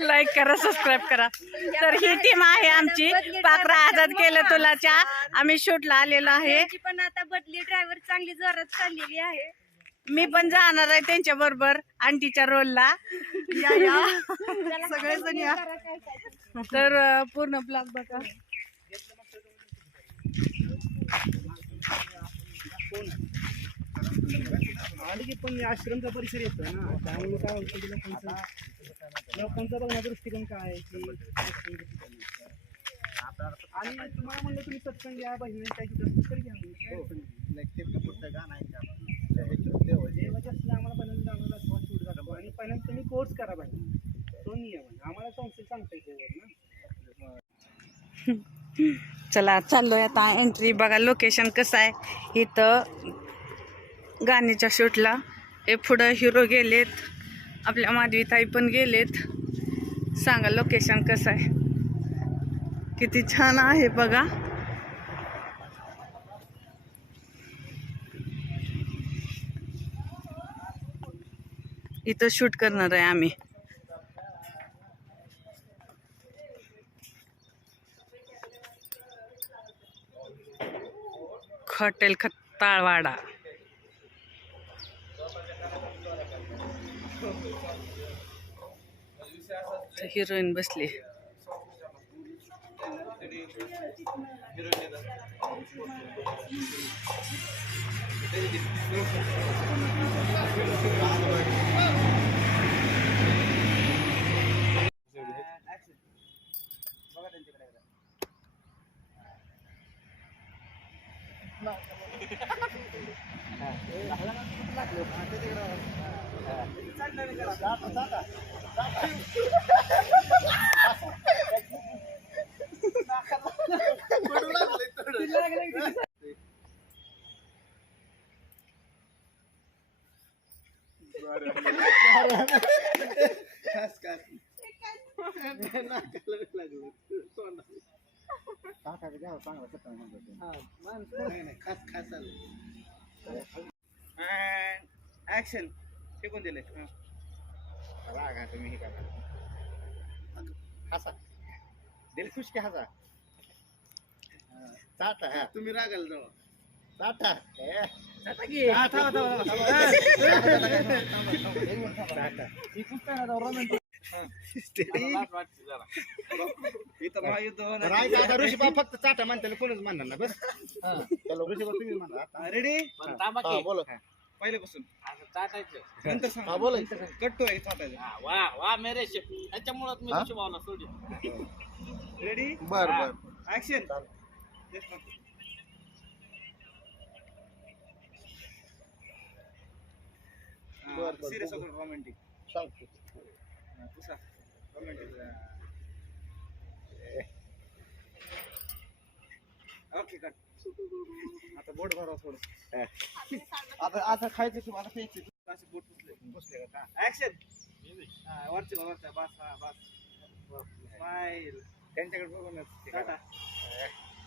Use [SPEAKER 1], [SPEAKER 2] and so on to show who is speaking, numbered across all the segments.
[SPEAKER 1] Like करा subscribe करा. तर ही टीम आहे आमची. पाकरा आझाद केलं तुलाच्या. आम्ही शूटला आलेलो आहे.
[SPEAKER 2] पण आता बदली ड्रायव्हर चांगली जोरात चाललेली आहे.
[SPEAKER 1] मी पण जाणार आहे त्यांच्या बरोबर आंटीच्या रोलला या या. सगळेजण या. तर पूर्ण ब्लॉग बघा.
[SPEAKER 3] की पण आश्रमचा परिसर येतो ना. त्यामुळे काय होतं की लोकांचं लोकांचा बघण्या दृष्टिकोन काय आहे की. आणि तुम्हाला म्हणलं तुम्ही सत्संग घ्या काय तर घ्या. नाही. देवाच्या असलं आम्हाला पहिल्यांदा आम्हाला सूट दाखवा. आणि पहिल्यांदा तुम्ही कोर्स करा पाहिजे तो नियम आहे. आम्हाला संस्थेत सांगता येते ना
[SPEAKER 1] चला चाललोय आता एंट्री बघा लोकेशन कसं आहे. इथं गाण्याच्या शूटला. हे पुढं हिरो गेलेत. आपल्या माधवीताई पण गेलेत. सांगा लोकेशन कसं आहे? किती छान आहे बघा. इथं शूट करणार आहे आम्ही. Hotel Khattalwada हिरोईन बसली
[SPEAKER 3] Kas kas. Enak kalau lagu. Soalnya. Action फेकून दिले. राग हा तुम्ही हे करा. हसा. दिल खुश के हसा. चाटा. हा तुम्ही रागाल जाऊ चाटा. की ऋषीबा फक्त चाटा म्हणते कोणच म्हणणार ना बस ऋषीबा तुम्ही म्हणा रेडी बोलो पहिल्यापासून नंतर सांग बोला कट्टू आहे चाटायचं
[SPEAKER 4] वा वा मेरे त्याच्यामुळेच मी शिवावला सोडली
[SPEAKER 3] रेडी
[SPEAKER 5] बर बर
[SPEAKER 3] ऍक्शन
[SPEAKER 5] बर, बर,
[SPEAKER 3] सिरियस
[SPEAKER 5] बघू.
[SPEAKER 3] रोमॅन्टिक
[SPEAKER 5] सांगतो
[SPEAKER 3] तुसा रोमॅन्टिक ओके कट आता बोट भरा थोडं आता आता खायचं की मला प्यायचं असे बोट पुसले पुसले का ऍक्शन हा वरचे वरचा बस हा बस स्माइल त्यांच्याकडे बघूनच टाटा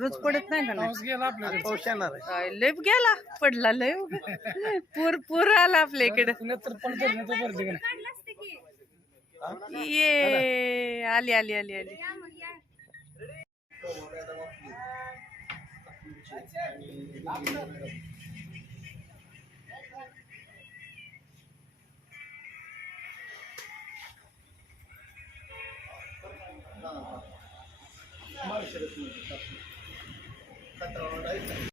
[SPEAKER 1] रोज पडत नाही का नाही?
[SPEAKER 5] पाऊस येणार आहे.
[SPEAKER 1] काय लय गेला पडला लय. पूर पूर आला आपल्या इकडे
[SPEAKER 2] की
[SPEAKER 1] ये आली आली आली आली.
[SPEAKER 2] या मग या
[SPEAKER 5] खतरवाडा आहे.